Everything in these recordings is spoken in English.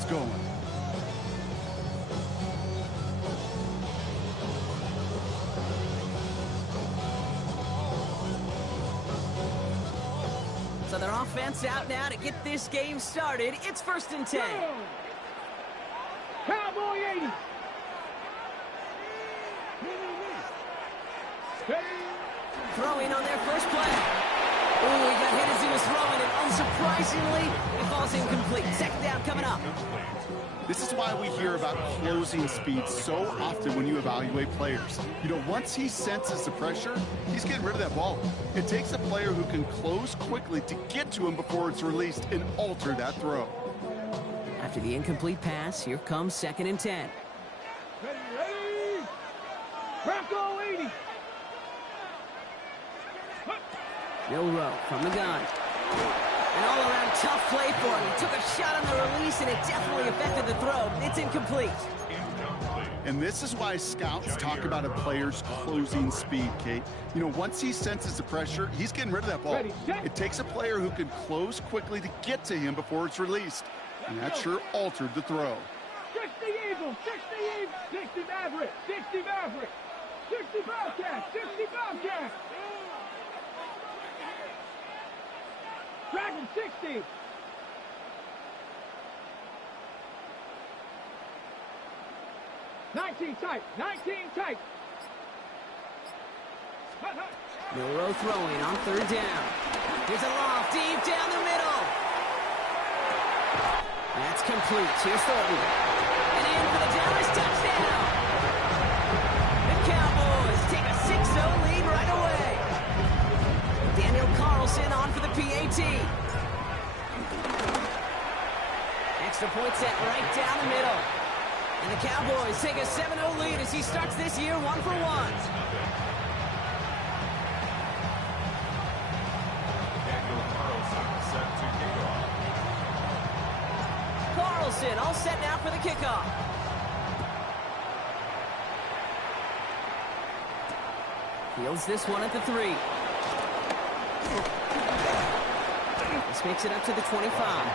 one's going. So their offense out now to get this game started. It's 1st and 10. Cowboy 80. Throwing on their first play. Oh, he got hit as he was throwing it. Unsurprisingly, it falls incomplete. 2nd down coming up. This is why we hear about closing speed so often when you evaluate players. You know, once he senses the pressure, he's getting rid of that ball. It takes a player who can close quickly to get to him before it's released and alter that throw. After the incomplete pass, here comes 2nd and 10. Ready? Bronco 80. Milroe from the gun. An all-around tough play for him. He took a shot on the release, and it definitely affected the throw. It's incomplete. And this is why scouts talk about a player's closing speed, Kate. You know, once he senses the pressure, he's getting rid of that ball. It takes a player who can close quickly to get to him before it's released. And that sure altered the throw. 60 Eagles, 60 Eagles, 60 Maverick, 60 Maverick, 60 Bobcats, 60 Bobcats. Dragon 60. Nineteen tight. Milroe throwing on 3rd down. Here's a loft deep down the middle. That's complete. Here's Thornton. And in for the Dallas touchdown. The Cowboys take a 6-0 lead right away. Daniel Carlson on for the PAT. Extra point set right down the middle. And the Cowboys take a 7-0 lead as he starts this year 1 for 1. Carlson all set now for the kickoff. Fields this one at the 3. This makes it up to the 25.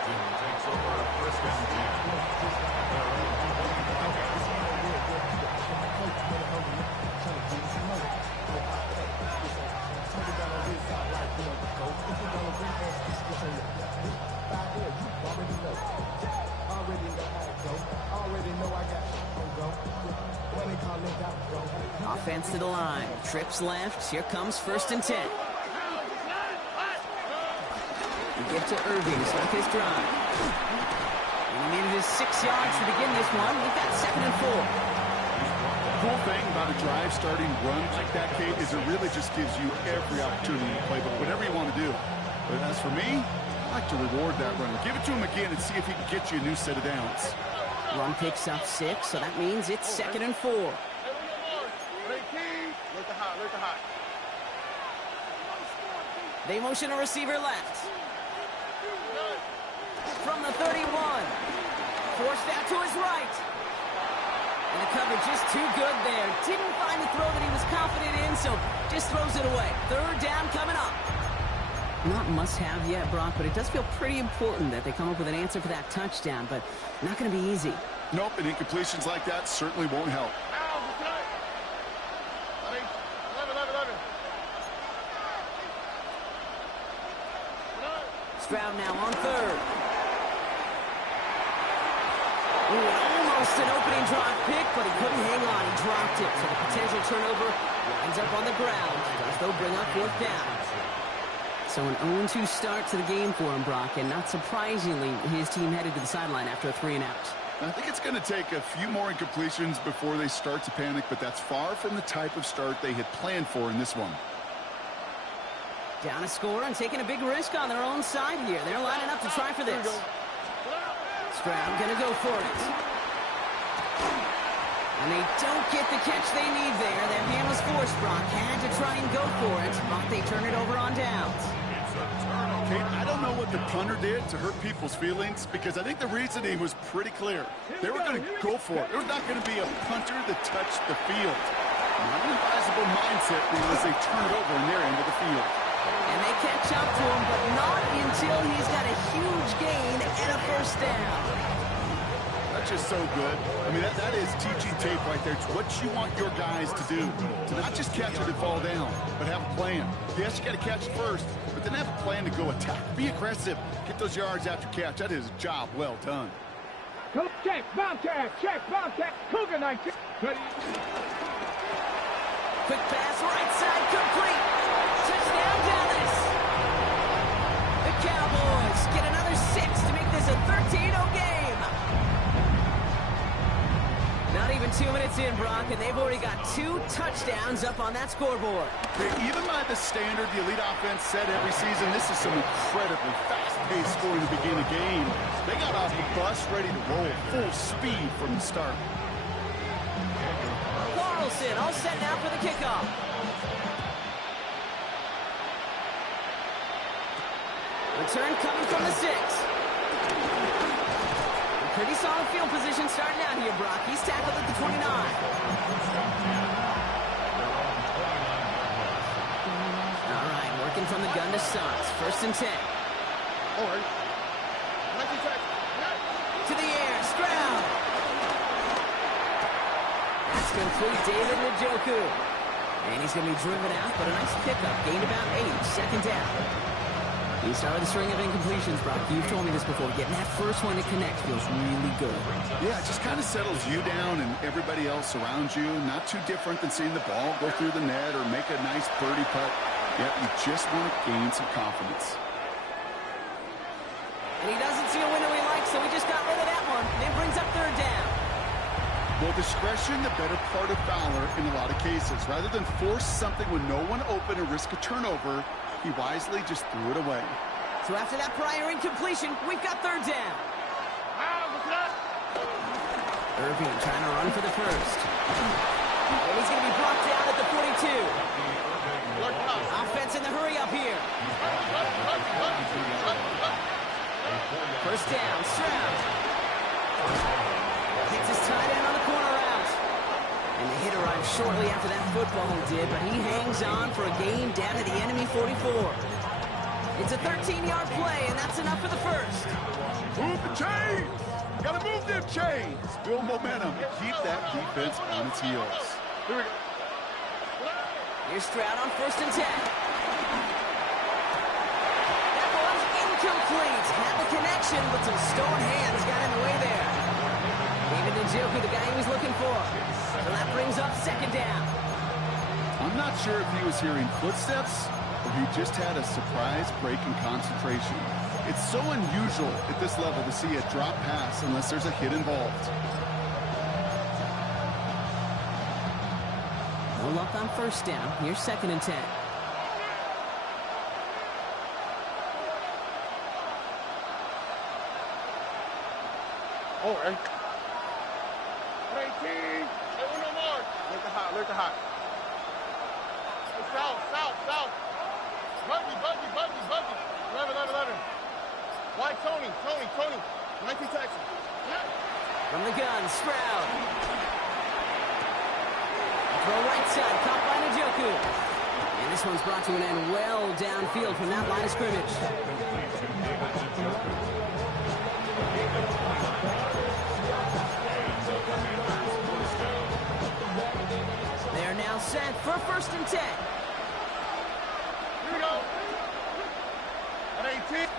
Offense to the line. Trips left. Here comes 1st and 10. We get to Irving to start this drive. And he needed his 6 yards to begin this one. We've got 2nd and 4. The cool thing about a drive starting run like that, Kate, is it really just gives you every opportunity to play, but whatever you want to do. But as for me, I like to reward that runner. Give it to him again and see if he can get you a new set of downs. Run picks up 6, so that means it's 2nd and 4. They motion a receiver left. From the 31. Forced out to his right. And the coverage is too good there. Didn't find the throw that he was confident in, so just throws it away. 3rd down coming up. Not must-have yet, Brock, but it does feel pretty important that they come up with an answer for that touchdown, but not going to be easy. Nope, and incompletions like that certainly won't help. Stroud now on 3rd. Ooh, almost an opening drive pick, but he couldn't hang on. He dropped it, so the potential turnover winds up on the ground. Does, though, bring up 4th down. So an 0-2 start to the game for him, Brock, and not surprisingly, his team headed to the sideline after a 3-and-out. I think it's going to take a few more incompletions before they start to panic, but that's far from the type of start they had planned for in this one. Down a score and taking a big risk on their own side here. They're lining up to try for this. Stroud going to go for it. And they don't get the catch they need there. That man was forced, Brock. Had to try and go for it, but they turn it over on downs. Kate, I don't know what the punter did to hurt people's feelings because I think the reasoning was pretty clear. They were going to go for it. There was not going to be a punter that touched the field. Not an advisable mindset as they turn it over in their end of the field. And they catch up to him, but not until he's got a huge gain and a 1st down. that's just so good. I mean, that is teaching tape right there. It's what you want your guys to do. To not just catch it and fall down, but have a plan. Yes, you got to catch it first, but then have a plan to go attack. Be aggressive. Get those yards after catch. That is a job well done. Check, Bobcat, Cougar 19. Quick pass, right side, complete. Touchdown, Dallas. The Cowboys get another 6 to make this a 13-0 game. Not even 2 minutes in, Brock, and they've already got 2 touchdowns up on that scoreboard. Even by the standard the elite offense set every season, this is some incredibly fast-paced scoring to begin a game. They got off the bus ready to roll full speed from the start. Carlson all set now for the kickoff. Return coming from the 6. Pretty solid field position starting out here, Brock. He's tackled at the 29. All right, working from the gun to Sons. 1st and 10. To the air, Stroud. That's complete, David Njoku. And he's going to be driven out, but a nice pickup. Gained about 8, 2nd down. He started the string of incompletions, Brock. You've told me this before. Getting that first one to connect feels really good. Yeah, it just kind of settles you down and everybody else around you. Not too different than seeing the ball go through the net or make a nice birdie putt. Yep, you just want to gain some confidence. And he doesn't see a window he likes, so he just got rid of that one. And it brings up 3rd down. Well, discretion, the better part of valor in a lot of cases. Rather than force something with no one open and risk a turnover, he wisely just threw it away. So after that prior incompletion, we've got 3rd down. Irving trying to run for the 1st. And he's going to be brought down at the 42. Offense in the hurry up here. 1st down, Stroud. Hits his tight end on the corner route. And the hit arrived shortly after that football did, but he hangs on for a gain down to the enemy 44. It's a 13-yard play, and that's enough for the 1st. Move the chains! Gotta move them chains! Build momentum and keep that defense on its heels. Here we go. Here's Stroud on 1st and 10. That was incomplete. Had the connection, but some stone hands got in the way there. David Njoku, the guy he was looking for. So that brings up 2nd down. I'm not sure if he was hearing footsteps or he just had a surprise break in concentration. It's so unusual at this level to see a drop pass unless there's a hit involved. No luck on 1st down. Here's 2nd and 10. All right. 18. Hey, no more. Look at hot. Hey, south. Buggy. 11. Why, Tony. 19 Texas. From the gun, Stroud. Throw right side, caught by Njoku. And this one's brought to an end well downfield from that line of scrimmage. They are now set for 1st and 10. Here we go. At 18.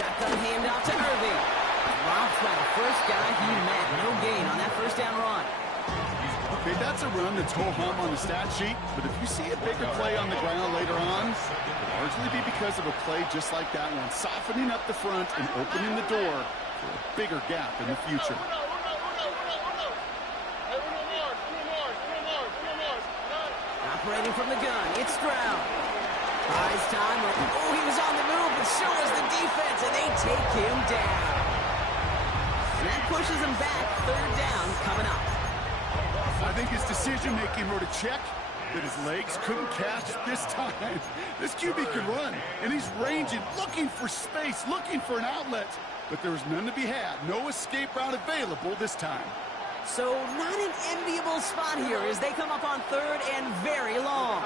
Shotgun handoff to Irving. Robbed by the first guy he met. No gain on that 1st down run. Okay, that's a run that's ho-hum on the stat sheet, but if you see a bigger play on the ground later on, it'll largely be because of a play just like that one, softening up the front and opening the door for a bigger gap in the future. Operating from the gun, it's Stroud. Buys time. Oh, he was on the move, but so was the defense, and they take him down. And that pushes him back. 3rd down coming up. I think his decision-making wrote a check that his legs couldn't catch this time. This QB can run, and he's ranging, looking for space, looking for an outlet. But there was none to be had. No escape route available this time. So not an enviable spot here as they come up on 3rd and very long.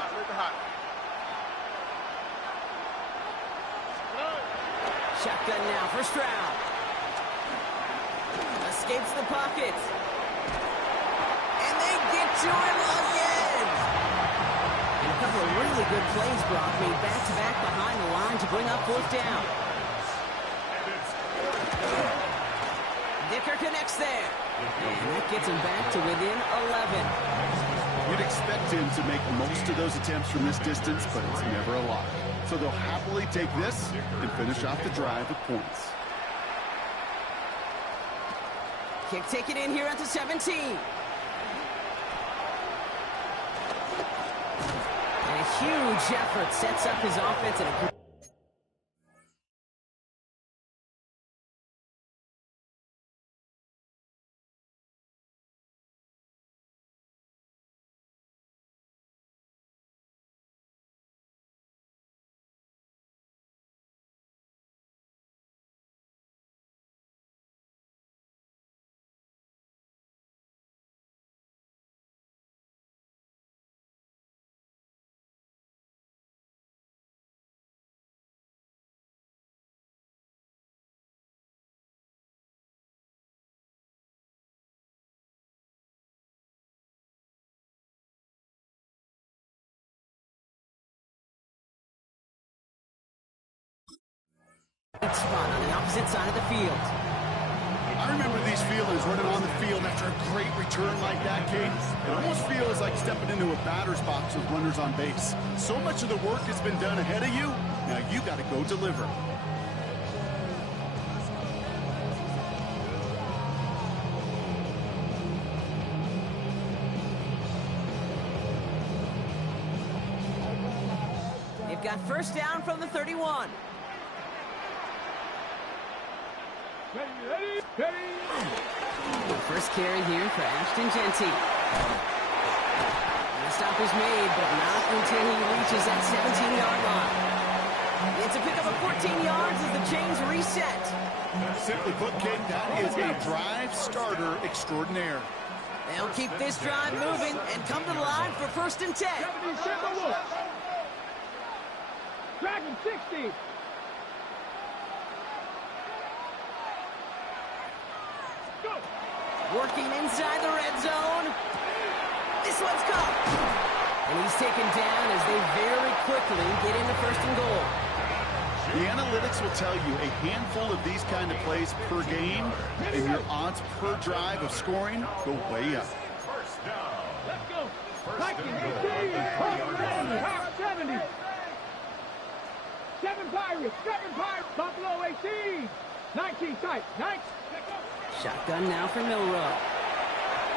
Shotgun now for Stroud. A escapes the pocket. And they get to him again. And a couple of really good plays, Brock, made back-to-back behind the line to bring up fourth down. Dicker connects there. And that gets him back to within 11. You'd expect him to make most of those attempts from this distance, but it's never a lot. So they'll happily take this and finish off the drive with points. Kick taken in here at the 17. And a huge effort sets up his offense at a spot on the opposite side of the field. I remember these feelings running on the field after a great return like that, Kate. It almost feels like stepping into a batter's box with runners on base. So much of the work has been done ahead of you, now you got to go deliver. They've got first down from the 31. Ready, ready. The first carry here for Ashton Jeanty. The stop is made, but not until he reaches that 17-yard line. It's a pickup of 14 yards as the chains reset. Simply put, Kate, that is a drive starter extraordinaire. They'll keep this drive moving and come to the line for first and 10. 77 Wolves. Dragon 60. Go. Working inside the red zone. This one's caught. And he's taken down as they very quickly get into first and goal. The analytics will tell you a handful of these kind of plays per game, and your odds per drive of scoring go way up. Let's go. 19, 18, 70. 7 Pirates, Buffalo 18, 19 tight, 9. Shotgun now for Milroe.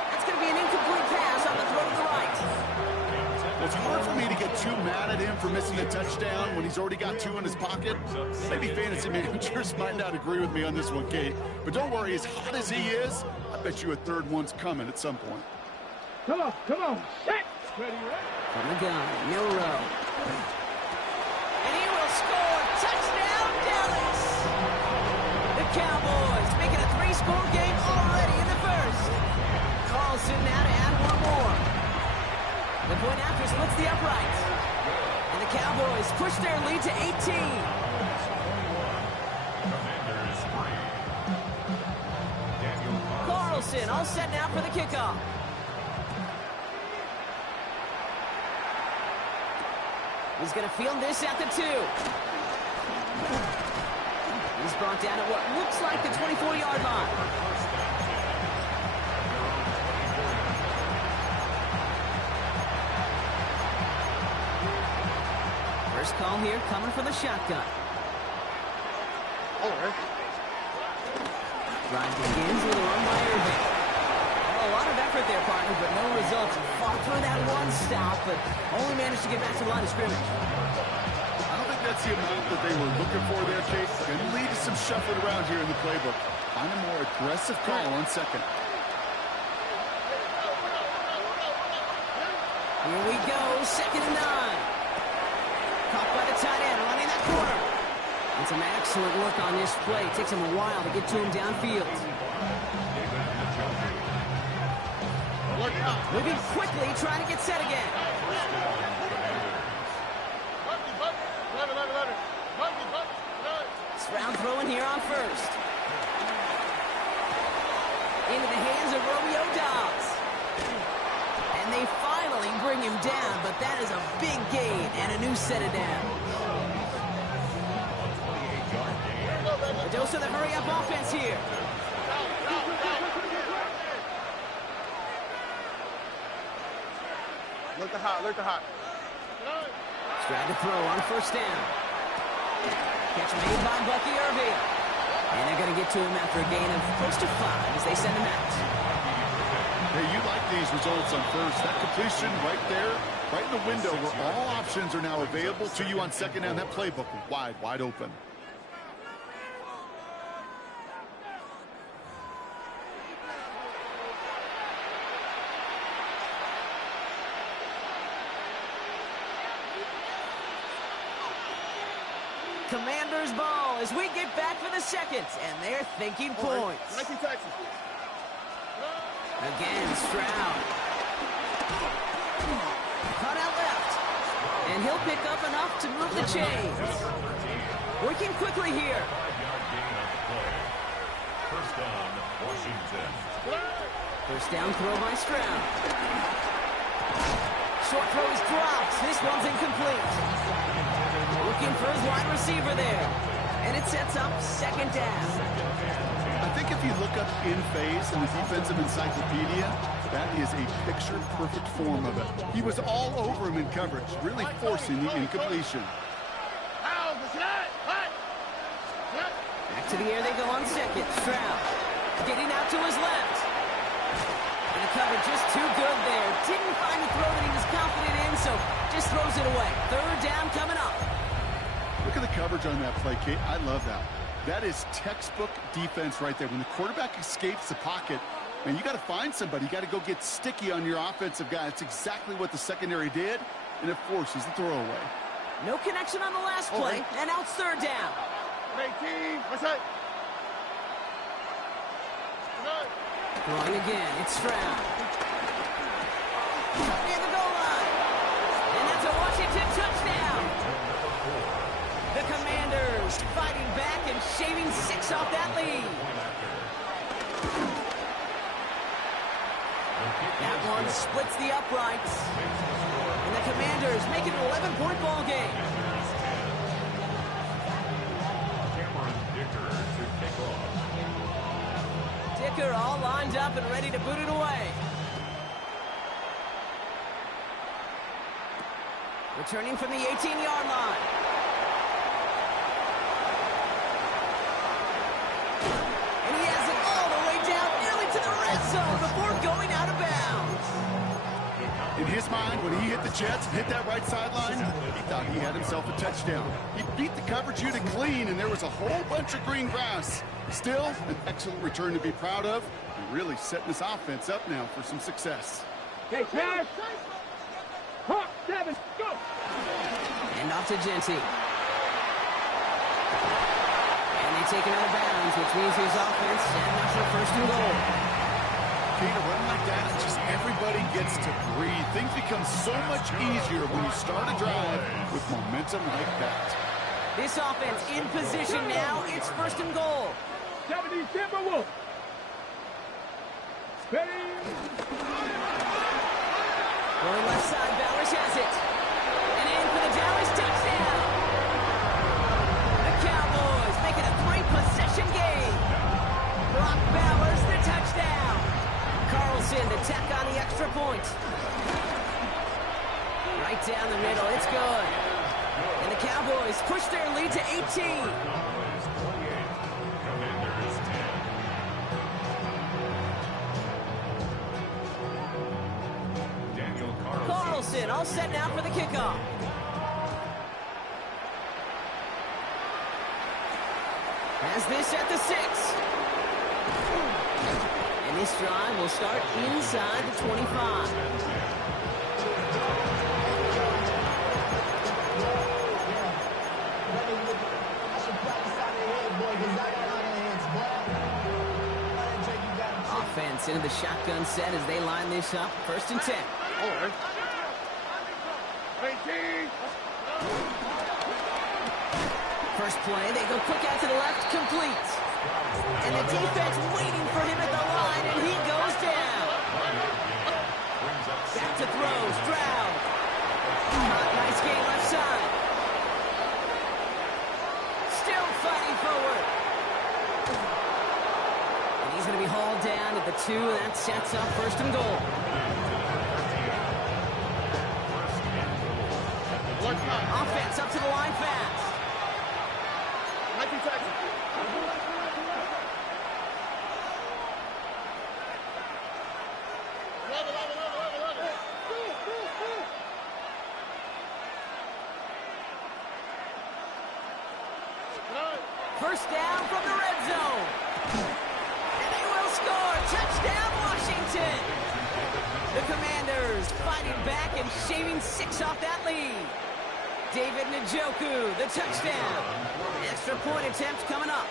That's going to be an incomplete pass on the throw to the right. Well, it's hard for me to get too mad at him for missing a touchdown when he's already got 2 in his pocket. Maybe fantasy managers might not agree with me on this one, Kate. But don't worry, as hot as he is, I bet you a third one's coming at some point. Come on, set. Ready, ready. From the gun, Milroe. And he will score. Touchdown, Dallas. The Cowboys making a 3-score game already in the first. Carlson now to add one more. The point after splits the uprights. And the Cowboys push their lead to 18. Carlson all set now for the kickoff. He's going to field this at the 2. He's brought down at what looks like the 24-yard line. First call here coming from the shotgun. Ryan begins with a run by Irving. A lot of effort there, partner, but no results. Fought through that one stop, but only managed to get back to the line of scrimmage. I don't think that's the amount that they were looking for there, Chase. Going to lead to some shuffling around here in the playbook. Find a more aggressive call on second. Here we go, 2nd and 9. Caught by the tight end, running that corner. And some excellent work on this play. It takes him a while to get to him downfield. Moving quickly, trying to get set again. It's round throwing here on first. into the hands of Romeo Dobbs. And they finally bring him down, but that is a big gain and a new set of downs. A dose of the hurry-up offense here. Look the hot, look the hot. Tried to throw on first down. Catch made by Bucky Irving. And they're going to get to him after a gain of close to 5 as they send him out. Hey, you like these results on first. That completion right there, right in the window where all options are now available to you on second down. That playbook wide open. Commanders ball as we get back for the second, and they're thinking points. Again, Stroud. Cut out left. And he'll pick up enough to move the chains. Working quickly here. First down, Washington. First down throw by Stroud. Short throw is dropped. This one's incomplete. Looking for his wide receiver there. And it sets up second down. I think if you look up in phase in the defensive encyclopedia, that is a picture-perfect form of it. He was all over him in coverage, really forcing the incompletion. Back to the air they go on second. Stroud getting out to his left. And the cover just too good there. Didn't find the throw that he was confident in, so just throws it away. Third down coming up. Look at the coverage on that play, Kate. I love that. That is textbook defense right there. When the quarterback escapes the pocket, and you got to find somebody. You got to go get sticky on your offensive guy. That's exactly what the secondary did, and it forces the throwaway. No connection on the last play, and now it's third down. 18, what's that? Throwing again, it's Stroud. Near the goal line. And that's a Washington touchdown. The Commanders fighting back and shaving 6 off that lead. That one splits the uprights. And the Commanders make it an 11-point ball game. Dicker all lined up and ready to boot it away. Returning from the 18-yard line. And he has it all the way down nearly to the red zone before going out of bounds. In his mind, when he hit the Jets and hit that right sideline, he thought he had himself a touchdown. He beat the coverage unit clean, and there was a whole bunch of green grass. Still, an excellent return to be proud of, and really setting this offense up now for some success. Okay, pass. Hawk 7, go. And off to Genty. And they take him out of bounds, which means his offense and not for first and goal. Kate, a run like that, it's just everybody gets to breathe. Things become so much easier when you start a drive with momentum like that. This offense in position now. It's first and goal. 70 Timberwolves. Ready. Going left side, Bowers has it. And in for the Dallas touchdown. The Cowboys make it a 3-possession game. Brock Bowers, the touchdown. Carlson to tack on the extra point. Right down the middle, it's good. And the Cowboys push their lead to 18. Carlson all set now for the kickoff. Has this at the 6. And this drive will start inside the 25. Offense into the shotgun set as they line this up. First and 10. First play, they go quick out to the left, complete. And the defense waiting for him at the line, and down at the 2. That sets up first and goal. Offense up to the line fast. 19 seconds. First down from the red zone. And they will score. Touchdown, Washington. The Commanders fighting back and shaving 6 off that lead. David Njoku, the touchdown. Extra point attempt coming up.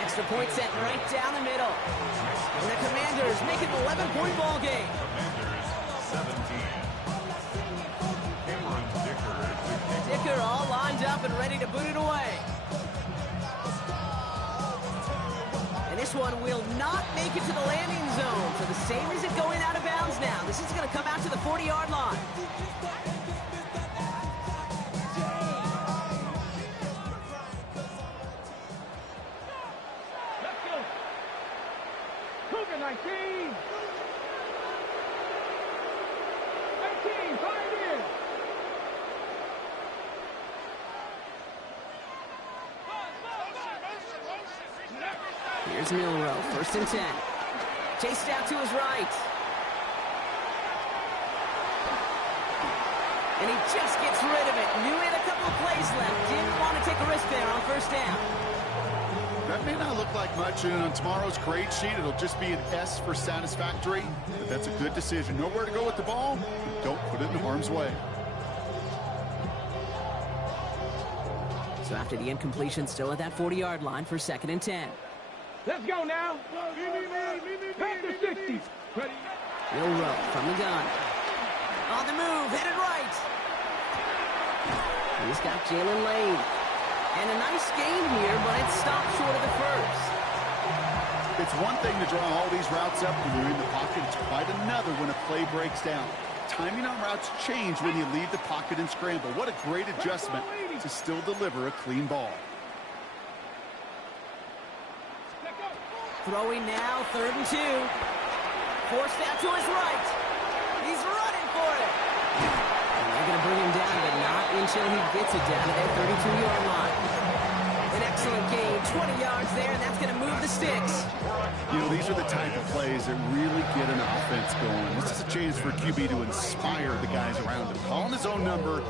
Extra point set right down the middle. And the Commanders make it an 11-point ball game. Dicker all lined up and ready to boot it away. And this one will not make it to the landing zone. So the same as it going out of bounds now. This is going to come out to the 40-yard line. Let's go. Cougar 19. 19, find in. Here's Milroe, first and 10. Chased out to his right. And he just gets rid of it. Knew he had a couple of plays left. Didn't want to take a risk there on first down. That may not look like much, and on tomorrow's grade sheet, it'll just be an S for satisfactory. But that's a good decision. Know where to go with the ball. Don't put it in harm's way. So after the incompletion, still at that 40-yard line for second and 10. Let's go now. Back to 60. Ready. Milroe from the gun. On the move, headed right. He's got Jalen Lane. And a nice gain here, but it stopped short of the first. It's one thing to draw all these routes up when you're in the pocket. It's quite another when a play breaks down. Timing on routes change when you leave the pocket and scramble. What a great adjustment to still deliver a clean ball. Throwing now, third and 2. Forced out to his right. He's running for it. And they're going to bring him down, but not until he gets it down to that 32-yard line. An excellent gain, 20 yards there, and that's going to move the sticks. You know, these are the type of plays that really get an offense going. This is a chance for QB to inspire the guys around him. Calling his own number,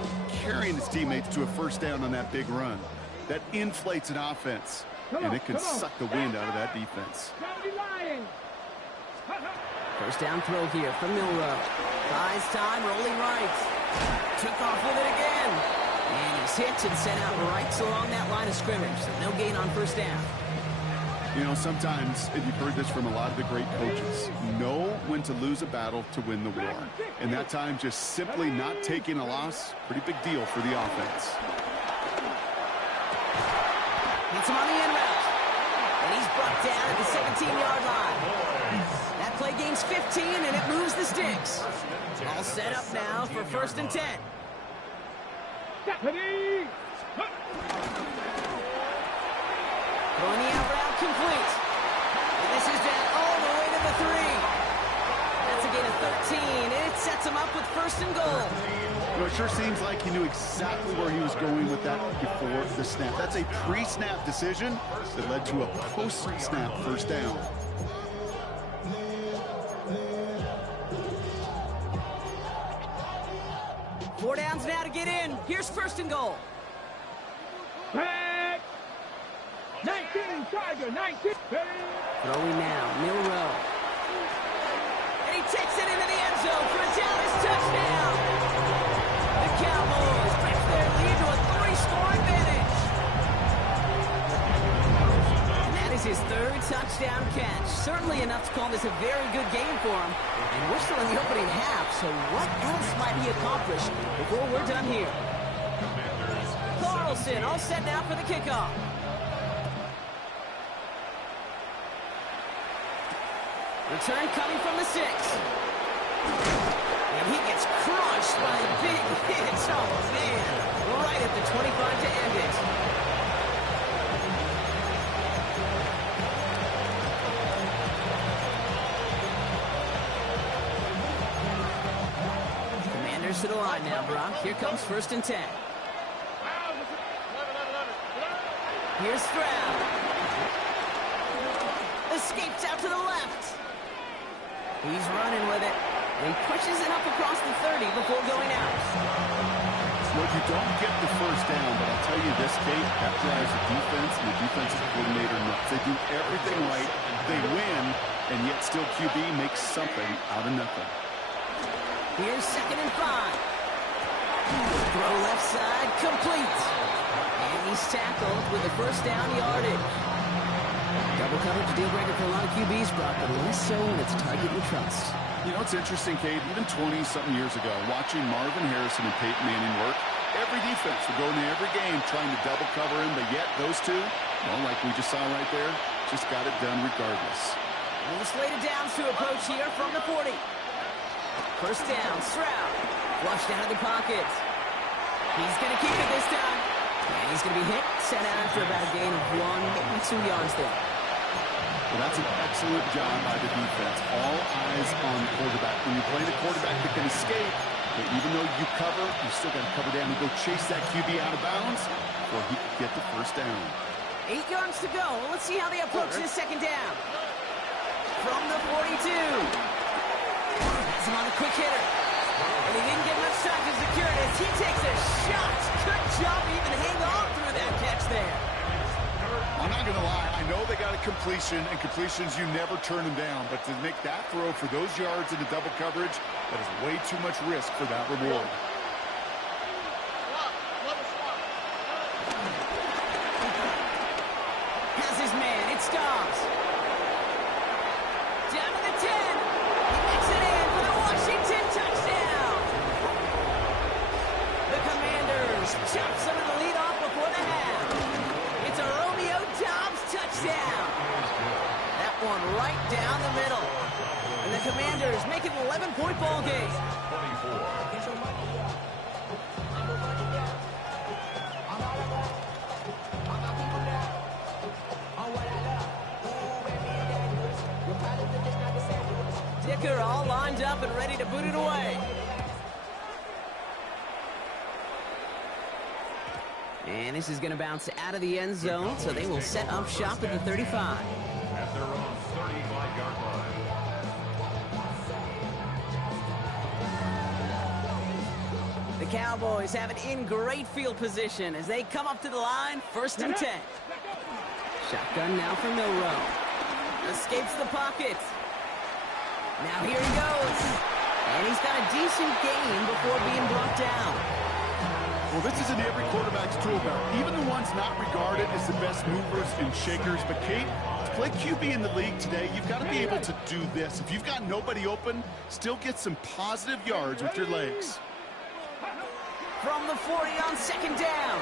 carrying his teammates to a first down on that big run. That inflates an offense, and it can suck the wind out of that defense. First down throw here from Milroe. Buys time, rolling right. Took off with it again. And he's hit and sent out right along that line of scrimmage. So no gain on first down. You know, sometimes, and you've heard this from a lot of the great coaches, know when to lose a battle to win the war. And that time, just simply not taking a loss, pretty big deal for the offense. Gets him on the end route. And he's brought down at the 17-yard line. That play gains 15, and it moves the sticks. All set up now for first and 10. Ready. Throwing the out route complete. And this is down all the way to the 3. That's a gain of 13, and it sets him up with first and goal. You know, it sure seems like he knew exactly where he was going with that before the snap. That's a pre-snap decision that led to a post-snap first down. Four downs now to get in. Here's first and goal. Back. 19, Tiger, 19. Throwing now, Milroe. And he takes it into the end zone for a Dallas touchdown. The Cowboys break their lead to a 3-score advantage. And that is his third touchdown catch. Certainly enough to call this a very good game for him. And we're still in the opening half, so what else might he accomplish before we're done here? Carlson all set now for the kickoff. Return coming from the 6. And he gets crushed by a big hit. Oh, man. Right at the 25 to end it. to the line now, Brock. Here comes 1st and 10. Here's Stroud. Escapes out to the left. He's running with it. And pushes it up across the 30 before going out. Look, you don't get the first down, but I'll tell you this, Kate, that drives the defense and the defensive coordinator nuts. They do everything right, they win, and yet still QB makes something out of nothing. Here's 2nd and 5. Throw left side, complete. And he's tackled with the first down yardage. Double coverage deal breaker for a lot of QBs, Brock, but less so when it's target you trust. You know, it's interesting, Kate, even 20-something years ago, watching Marvin Harrison and Peyton Manning work, every defense would go into every game trying to double cover him, but yet those two, well, like we just saw right there, just got it done regardless. And the slated downs to approach here from the 40. First down, Stroud. Flushed out of the pocket. He's going to keep it this time. And he's going to be hit, sent out after about a gain of 1 2 yards there. Well, that's an excellent job by the defense. All eyes on the quarterback. When you play the quarterback that can escape, but even though you cover, you still got to cover down and go chase that QB out of bounds, or he could get the first down. 8 yards to go. Let's see how they approach this 2nd down. From the 42. Has him on a quick hitter. And he didn't get much time to secure it as he takes a shot. Good job even hang on through that catch there. I'm not going to lie. I know they got a completion, and completions, you never turn them down. But to make that throw for those yards in the double coverage, that is way too much risk for that reward. Has his man. It stops. Down to the 10. He makes it in for the Washington touchdown. The Commanders chop some of the lead off before the half. It's a Romeo Doubs touchdown. That one right down the middle. And the Commanders make it an 11-point ball game. 24. Dicker all lined up and ready to boot it away. And this is going to bounce out of the end zone, so they will set up shop at the 35. At their own 35-yard line. The Cowboys have it in great field position as they come up to the line, 1st and 10. Shotgun now for Milroe. Escapes the pocket. Now here he goes. And he's got a decent gain before being brought down. Well, this is in every quarterback's tool belt. Even the ones not regarded as the best movers and shakers. But, Kate, to play QB in the league today, you've got to be able to do this. If you've got nobody open, still get some positive yards with your legs. From the 40 on 2nd down.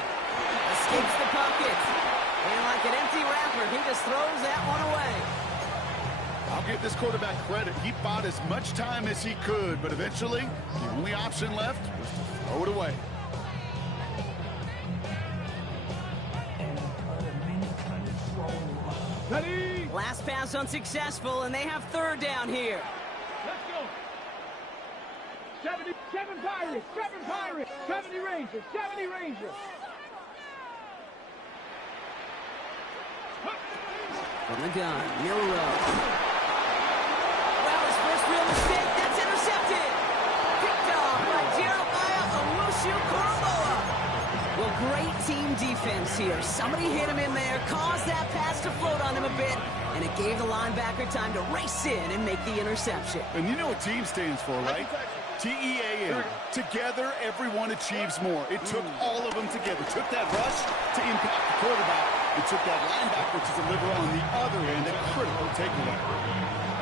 Escapes the pocket. And like an empty wrapper, he just throws that one away. I'll give this quarterback credit. He bought as much time as he could, but eventually, the only option left was to throw it away. Ready? Last pass unsuccessful, and they have 3rd down here. Let's go. 77 Pirates, 7 Pirates, 70 Rangers, 70 Rangers. From the gun, Milroe. Well, his first real mistake, that's intercepted. Picked off by Jeremiah Owusu-Koramoah. Well, great team defense here. Somebody hit him in there, caused that pass to float on him a bit, and it gave the linebacker time to race in and make the interception. And you know what team stands for, right? T-E-A-M. Together, everyone achieves more. It took all of them together. It took that rush to impact the quarterback. It took that linebacker to deliver on the other end a critical takeaway.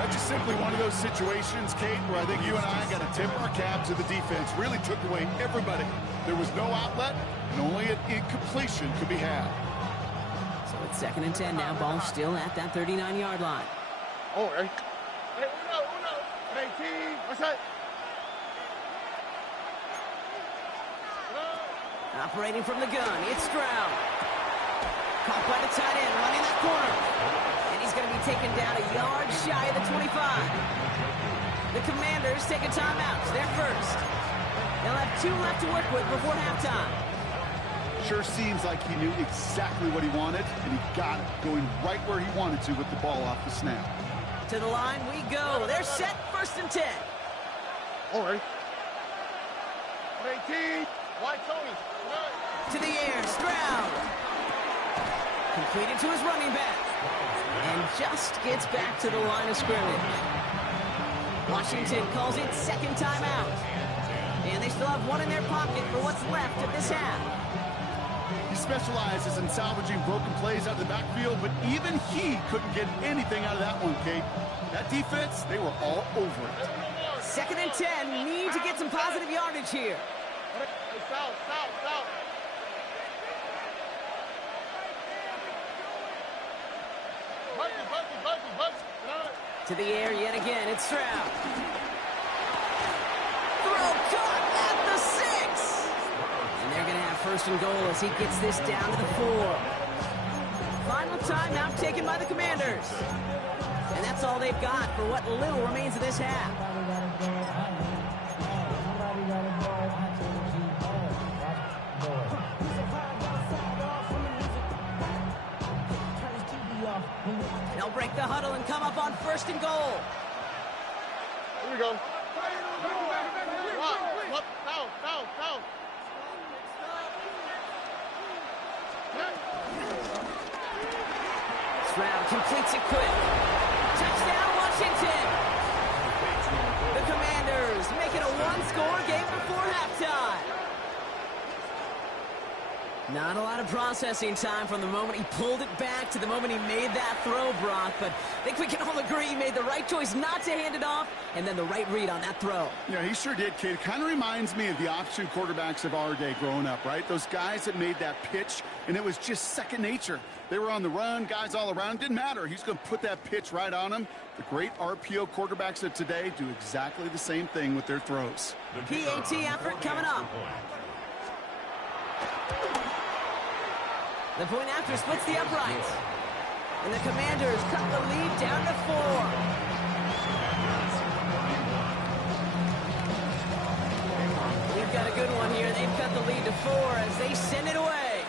That's just simply one of those situations, Kate, where I think you and I got to tip our cap to the defense. Really took away everybody. There was no outlet, and only an incompletion could be had. So it's 2nd and 10 now. Ball still at that 39-yard line. Oh, hey. Hey, uno. Hey, team. What's that? Operating from the gun, it's Stroud. Caught by the tight end, running that corner. And he's going to be taken down a yard shy of the 25. The Commanders take a timeout. They're first. They'll have 2 left to work with before halftime. Sure seems like he knew exactly what he wanted, and he got it, going right where he wanted to with the ball off the snap. To the line we go. They're set, 1st and 10. All right. 18. White Tony. To the air, Stroud. Completed to his running back. And just gets back to the line of scrimmage. Washington calls it 2nd timeout. And they still have 1 in their pocket for what's left of this half. He specializes in salvaging broken plays out of the backfield, but even he couldn't get anything out of that one, Kate. That defense, they were all over it. 2nd and 10. Need to get some positive yardage here. South. To the air yet again. It's Stroud. Throw caught at the 6. And they're going to have 1st and goal as he gets this down to the 4. Final timeout taken by the Commanders. And that's all they've got for what little remains of this half. They'll break the huddle and come up on 1st and goal. Here we go. Down. Stroud completes it quick. Touchdown, Washington. The Commanders make it a 1-score game before halftime. Not a lot of processing time from the moment he pulled it back to the moment he made that throw, Brock. But I think we can all agree he made the right choice not to hand it off, and then the right read on that throw. Yeah, he sure did, Kate. It kind of reminds me of the option quarterbacks of our day growing up, right? Those guys that made that pitch, and it was just second nature. They were on the run, guys all around. Didn't matter. He's going to put that pitch right on him. The great RPO quarterbacks of today do exactly the same thing with their throws. PAT effort coming up. The point after splits the uprights. And the Commanders cut the lead down to 4. We've got a good one here. They've cut the lead to 4 as they send it away.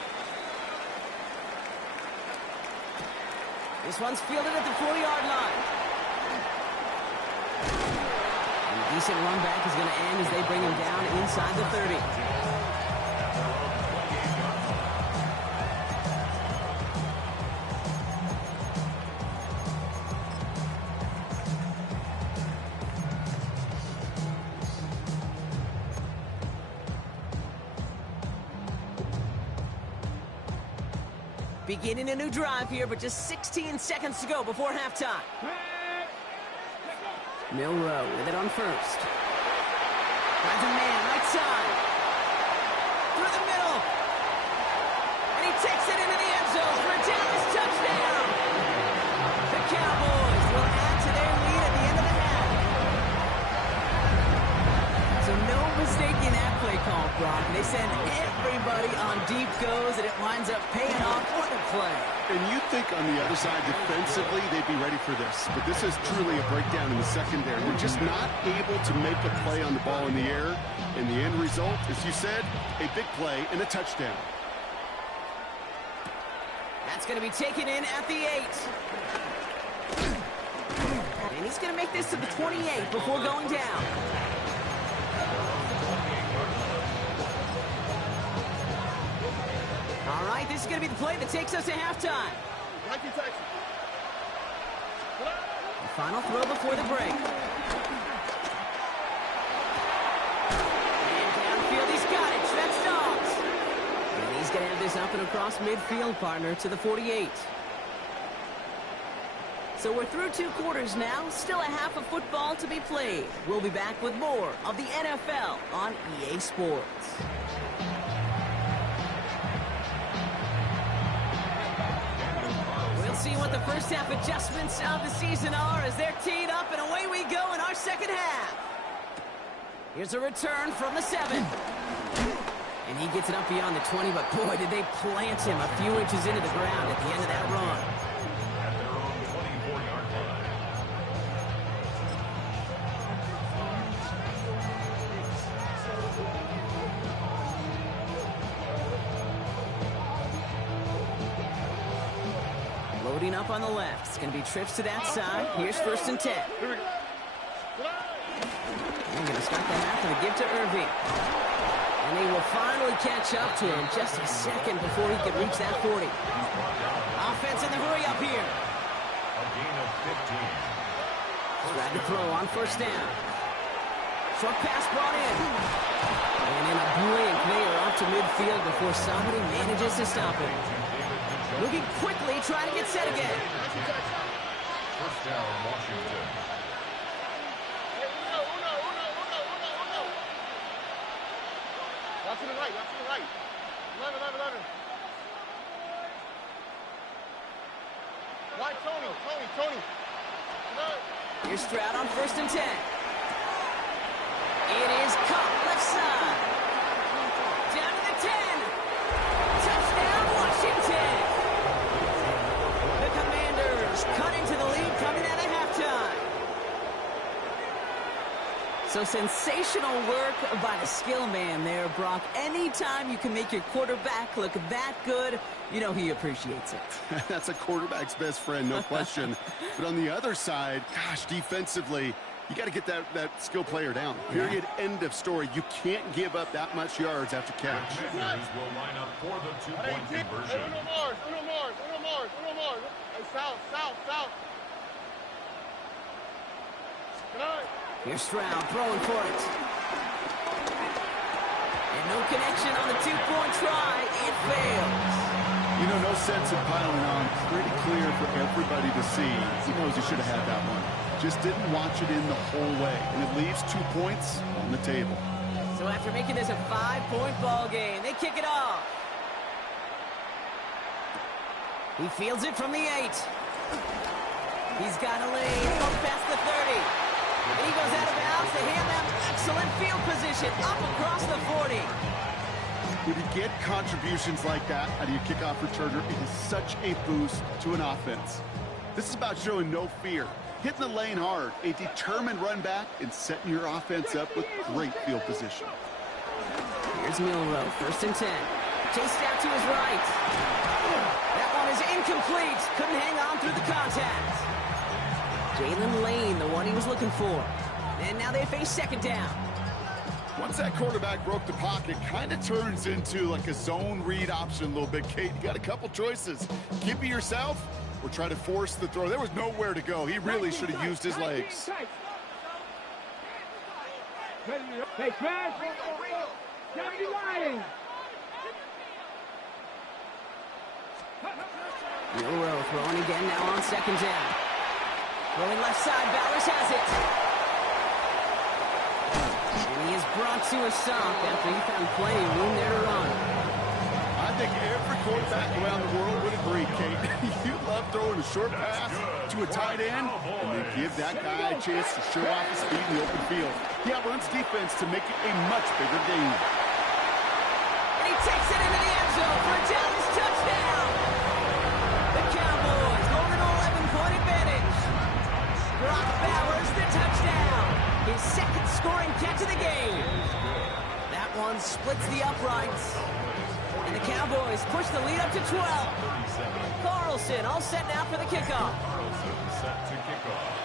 This one's fielded at the 4-yard line. And a decent run back is going to end as they bring him down inside the 30. Beginning a new drive here, but just 16 seconds to go before halftime. Milroe with it on 1st. Finds a man right side. Through the middle. And he takes it into the end zone for a Dallas touchdown. The Cowboys will add to their lead at the end of the half. So no mistaking that play call, Brock. They send everybody on deep goes, and it winds up paying off. What a play. And you'd think on the other side, defensively, they'd be ready for this. But this is truly a breakdown in the secondary. They're just not able to make a play on the ball in the air. And the end result, as you said, a big play and a touchdown. That's going to be taken in at the 8. And he's going to make this to the 28 before going down. All right, this is going to be the play that takes us to halftime. The final throw before the break. And downfield, he's got it. That's Dobbs. And he's going to have this up and across midfield, partner, to the 48. So we're through 2 quarters now. Still a half of football to be played. We'll be back with more of the NFL on EA Sports. See what the first half adjustments of the season are as they're teed up, and away we go in our second half. Here's a return from the 7. And he gets it up beyond the 20, but boy, did they plant him a few inches into the ground at the end of that run. At their own 24-yard line. up on the left. It's going to be trips to that side. Here's 1st and 10. Here we go. They're going to start that out for the give to Irving. And they will finally catch up to him just a second before he could reach that 40. Offense in the hurry up here. A gain of 15. Tried to throw on 1st down. Short pass brought in. And in a blink, they are up to midfield before somebody manages to stop him. Looking quickly, trying to get set again. First down, Washington. Uno. Watch to the right. 11. Why, Tony. Here's Stroud on 1st and 10. It is caught left side. Down to the 10. Touchdown, Washington. The Commanders cut into the lead coming out of halftime. So sensational work by the skill man there, Brock. Anytime you can make your quarterback look that good, you know he appreciates it. That's a quarterback's best friend, no question. But on the other side, gosh, defensively, you got to get that skill player down. Period. End of story. You can't give up that much yards after catch. Commanders will line up for the two-point conversion. Uno Mars. Hey, south. Good night. Here's Stroud throwing for it. And no connection on the two-point try. It fails. You know, no sense in piling on. Pretty clear for everybody to see. He knows he should have had that one. Just didn't watch it in the whole way. And it leaves 2 points on the table. So after making this a 5-point ball game, they kick it off. He fields it from the 8. He's got a lane up past the 30. And he goes out of bounds to hand them excellent field position up across the 40. When you get contributions like that out of your kickoff returner, it is such a boost to an offense. This is about showing no fear, hitting the lane hard, a determined run back, and setting your offense up with great field position. Here's Milroe, 1st and 10. Chased out to his right. That one is incomplete. Couldn't hang on through the contact. Jalen Lane, the one he was looking for. And now they face 2nd down. Once that quarterback broke the pocket, kind of turns into like a zone read option a little bit. Kate, you got a couple choices. Keep it yourself or try to force the throw. There was nowhere to go. He really should have used his legs. Hey, pass. 79. Milroe throwing again now on 2nd down. Rolling left side, Bowers has it. And he is brought to a stop after he found plenty of room there to run. I think every quarterback around the world would agree, Kate. You love throwing a short pass to a tight end and then give that guy a chance to show off his speed in the open field. He outruns defense to make it a much bigger game. And he takes it into the end zone for a Dallas touchdown. The Cowboys go on an 11-point advantage. Brock Bowers, the touchdown. His 2nd scoring catch of the game. That one splits the uprights. And the Cowboys push the lead up to 12. Carlson all set now for the kickoff. Set to kick off.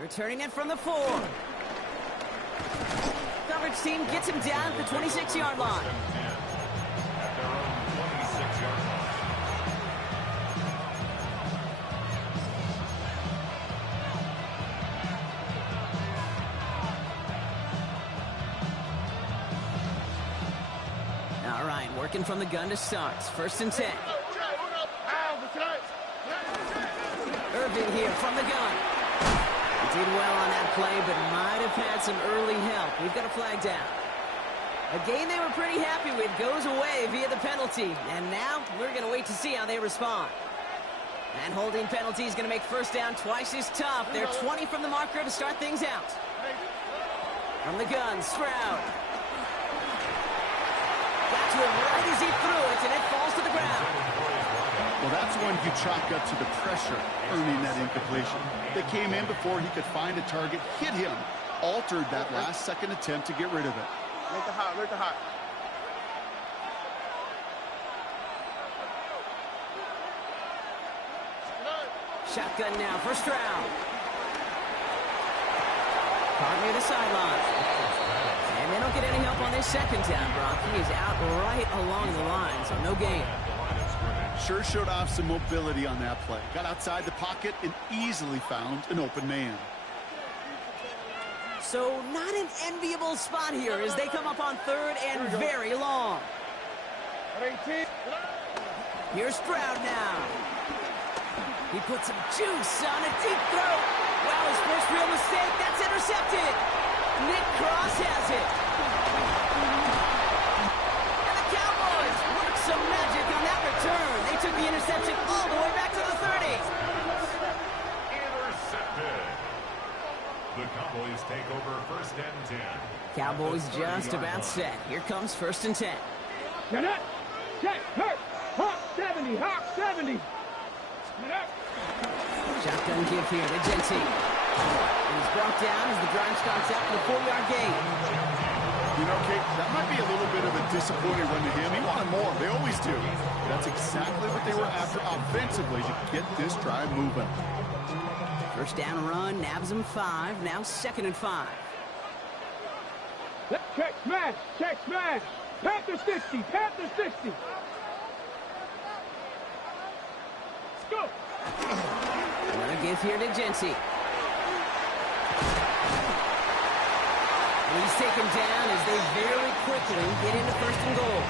Returning it from the 4. Coverage team gets him down at the 26-yard line. At their own 26-yard line. All right, working from the gun to start. 1st and 10. Irving here from the gun. He did well on that play, but might have had some early help. We've got a flag down. A game they were pretty happy with goes away via the penalty. And now we're going to wait to see how they respond. And holding penalty is going to make 1st down twice as tough. They're 20 from the marker to start things out. From the gun, Stroud. Got to him right as he threw it, and it falls to the ground. Well, that's when you chalk up to the pressure earning that incompletion. They came in before he could find a target, hit him, altered that last-second attempt to get rid of it. Make the hot. Shotgun now, first round. Caught near the sideline. And they don't get any help on this second down, Brock. He is out right along the line, so no gain. Sure showed off some mobility on that play. Got outside the pocket and easily found an open man. So not an enviable spot here as they come up on third and very long. 18. Here's Stroud now. He puts some juice on a deep throw. Wow, his first real mistake. That's intercepted. Nick Cross has it. And the Cowboys work some magic on that return. They took the interception all the way back to the 30. Intercepted. The Cowboys take over first and 10. Cowboys just about set. Here comes first and 10. Get up. Check. Hurt. Hawk 70. Hawk 70. Get up. Shotgun give here to Genty. And he's brought down as the drive starts out for the 4-yard gain. You know, Kate, that might be a little bit of a disappointing run to him. He wanted more. They always do. That's exactly what they were after offensively to get this drive moving. First down run, nabs him 5. Now 2nd and 5. Check smash. Check smash. Panther 60. Panther 60. Let's go. Another give here to Genty. And he's taken down as they very quickly get into first and goal.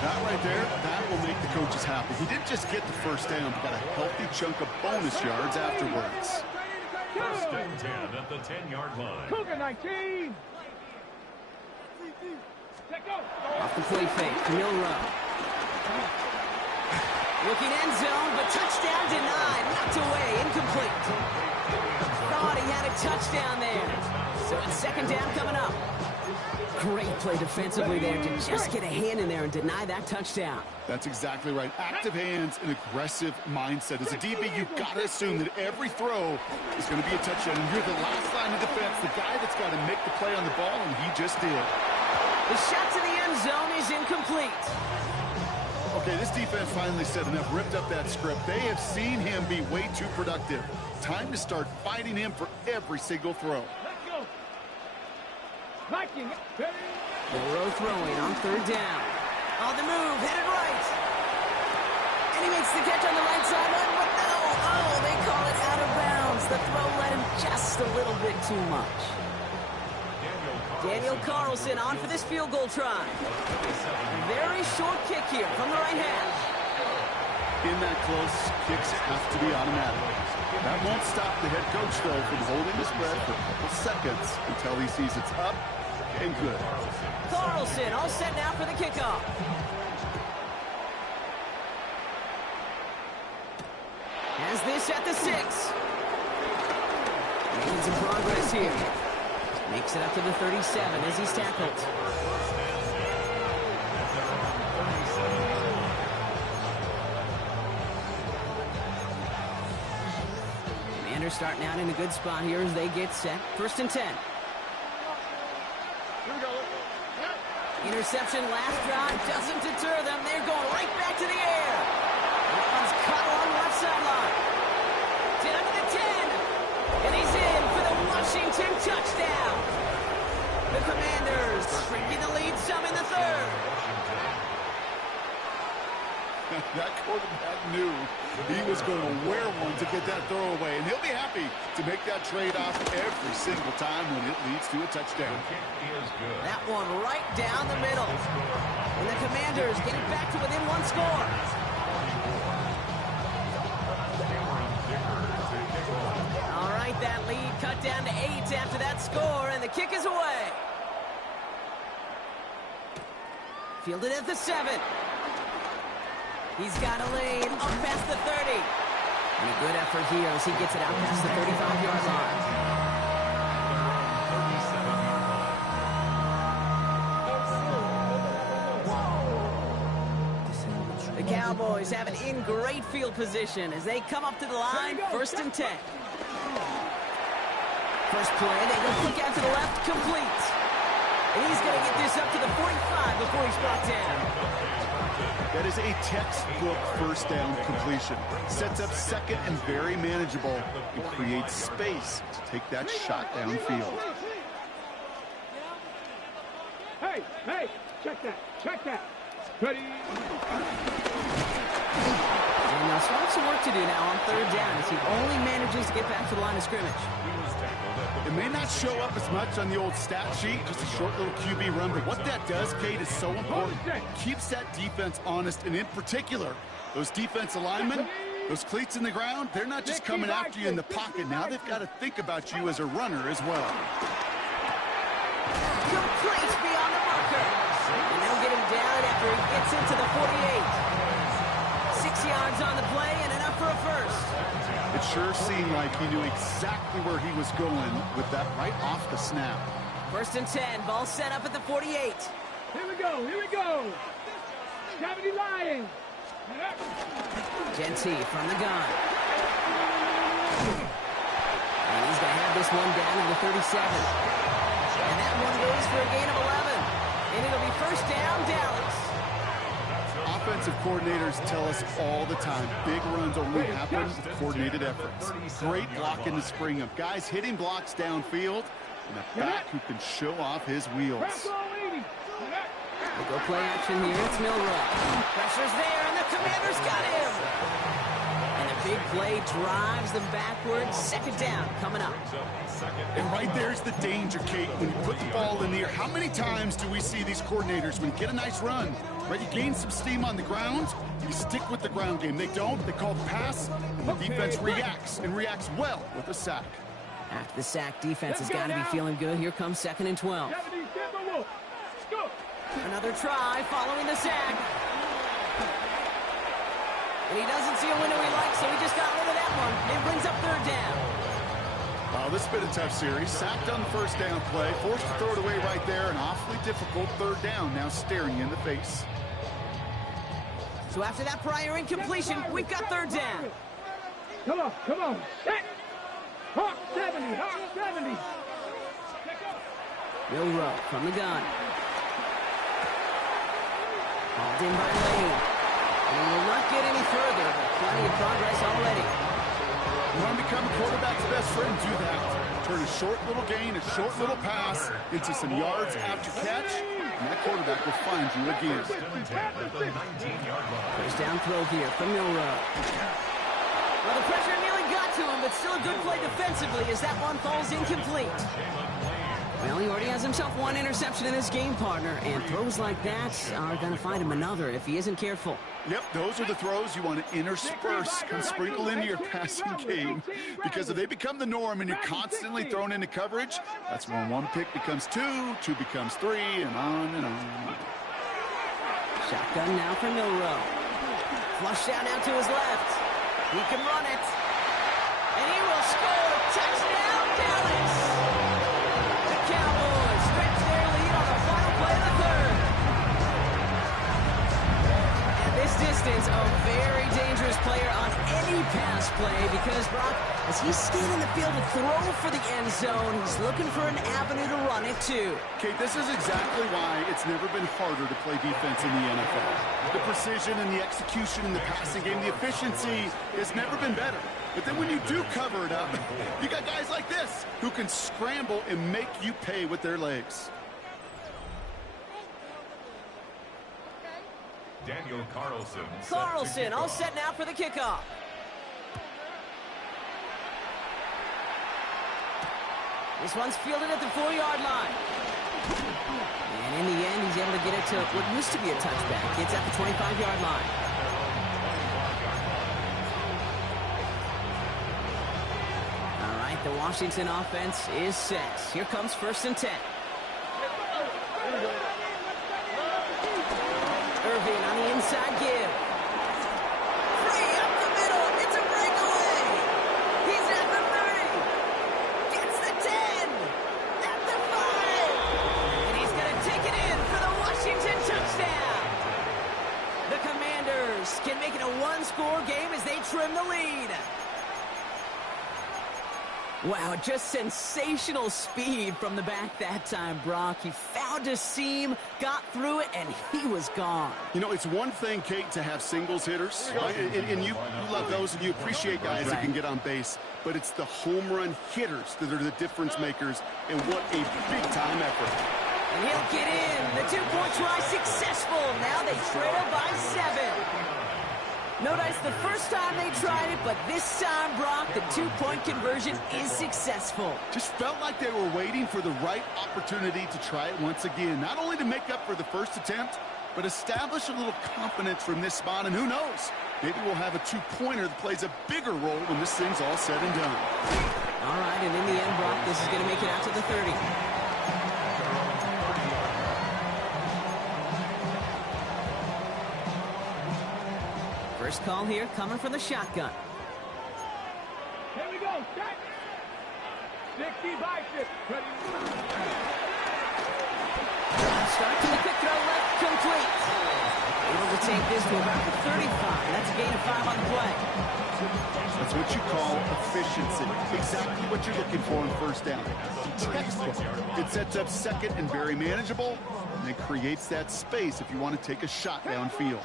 That right there, that will make the coaches happy. He didn't just get the first down, but got a healthy chunk of bonus yards afterwards. First and 10 at the 10-yard line. Cougar 19. Let go. Off the play fake, Milrow. Looking end zone, but touchdown denied. Knocked away, incomplete. Thought he had a touchdown there. So it's second down coming up. Great play defensively there to just get a hand in there and deny that touchdown. That's exactly right. Active hands and aggressive mindset. As a DB, you've got to assume that every throw is going to be a touchdown. And you're the last line of defense, the guy that's got to make the play on the ball, and he just did. The shot to the end zone is incomplete. Okay, this defense finally said enough, ripped up that script. They have seen him be way too productive. Time to start fighting him for every single throw. Let's go. Viking. Milrow throwing on third down. On the move, headed right. And he makes the catch on the right sideline, but no. Oh, they call it out of bounds. The throw led him just a little bit too much. Daniel Carlson on for this field goal try. Very short kick here from the right hash. In that close, kicks have to be automatic. That won't stop the head coach, though, from holding the spread for a couple seconds until he sees it's up and good. Carlson all set now for the kickoff. Has this at the 6. Making some progress here. Makes it up to the 37 as he's tackled. Commanders starting out in a good spot here as they get set. First and 10. Here we go. Interception last drive doesn't deter them. They're going right back to the air. That one's caught along the left sideline. Down to the 10. And he's in for the Washington touchdown. The Commanders shrinking the lead some in the third. That quarterback knew he was going to wear one to get that throw away, and he'll be happy to make that trade-off every single time when it leads to a touchdown. That one right down the middle. And the Commanders getting back to within one score. All right, that lead cut down to 8 after that score, and the kick is away. Fielded at the 7. He's got a lane up past the 30. And a good effort here as he gets it out past the 35-yard line. The Cowboys have it in great field position as they come up to the line, first and 10. First play, they go quick out to the left, complete. And he's going to get this up to the 45 before he's brought down. That is a textbook first down completion. Sets up second and very manageable and creates space to take that shot downfield. Hey, check that. Ready? And now still have some work to do now on third down as he only manages to get back to the line of scrimmage. It may not show up as much on the old stat sheet, just a short little QB run, but what that does, Kate, is so important. Keeps that defense honest, and in particular, those defensive linemen, those cleats in the ground, they're not just coming after you in the pocket. Now they've got to think about you as a runner as well. Complete beyond the marker. And they'll get him down after he gets into the 48. 6 yards on the play and enough for a first. It sure seemed like he knew exactly where he was going with that right off the snap. 1st and 10, ball set up at the 48. Here we go. Cavity Lions. Genty from the gun. And he's going to have this one down in the 37. And that one goes for a gain of 11. And it'll be first down, Dallas. Offensive coordinators tell us all the time, big runs only happen with coordinated efforts. Great blocking to spring up. Guys hitting blocks downfield, and a back who can show off his wheels. We'll go play action here. It's Milroe. Pressure's there, and the Commanders got him. And a big play drives them backwards. 2nd down coming up. And right there's the danger, Kate, when you put the ball in the air. How many times do we see these coordinators, when you get a nice run, right, you gain some steam on the ground, you stick with the ground game. They don't. They call the pass, and the defense reacts, and reacts well with a sack. After the sack, defense has got to be feeling good. Here comes 2nd and 12. Another try following the sack. And he doesn't see a window he likes, so he just got rid of that one. It brings up 3rd down. Wow, this has been a tough series. Sacked on the first down play, forced to throw it away right there, an awfully difficult 3rd down now staring you in the face. So after that prior incompletion, we've got 3rd down. Come on. Set. Hawk 70. Milroe from the gun. Hauled in by Lane. And he will not get any further, but plenty of progress already. You want to become a quarterback's best friend, do that. Turn a short little gain, a short little pass into some yards after catch, and that quarterback will find you again. First down throw here from Milroe. Well, the pressure nearly got to him, but still a good play defensively as that one falls incomplete. Well, he already has himself one interception in his game, partner, and throws like that are going to find him another if he isn't careful. Yep, those are the throws you want to intersperse, kind of sprinkle into your passing game, because if they become the norm and you're constantly thrown into coverage, that's when 1 pick becomes 2, 2 becomes 3, and on and on. Shotgun now for Milroe. Flush out now to his left. He can run it. And he will score. Touchdown, Dallas. The Cowboys stretch their lead on the final play of the 3rd. At this distance, a very dangerous player on any pass play because, Brock, as he's scanning the field to throw for the end zone, he's looking for an avenue to run it too. Kate, this is exactly why it's never been harder to play defense in the NFL. The precision and the execution in the passing game, the efficiency has never been better. But then when you do cover it up, you got guys like this who can scramble and make you pay with their legs. Daniel Carlson. Carlson all set now for the kickoff. This one's fielded at the 4-yard line. And in the end, he's able to get it to what used to be a touchback. It's at the 25-yard line. All right, the Washington offense is set. Here comes 1st and 10. Irving on the inside give. Free up the middle. It's a breakaway. He's at the 30. Gets the 10. At the 5. And he's going to take it in for the Washington touchdown. The Commanders can make it a one-score game as they trim the lead. Wow, just sensational speed from the back that time, Brock. He found a seam, got through it, and he was gone. You know, it's one thing, Kate, to have singles hitters, right? And you love those, and you appreciate guys that can get on base. But it's the home run hitters that are the difference makers, and what a big-time effort. And he'll get in. The two-point try successful. Now they trail by 7. Notice the first time they tried it, but this time, Brock, the two-point conversion is successful. Just felt like they were waiting for the right opportunity to try it once again. Not only to make up for the first attempt, but establish a little confidence from this spot. And who knows, maybe we'll have a two-pointer that plays a bigger role when this thing's all said and done. All right, and in the end, Brock, this is going to make it out to the 30. First call here coming from the shotgun. Here we go. Set. 60 bicep. Ready. Start to the quick throw left, complete. Able to take this to about the 35. That's a gain of 5 on the play. That's what you call efficiency. Exactly what you're looking for in first down. Textbook. It sets up second and very manageable, and it creates that space if you want to take a shot downfield.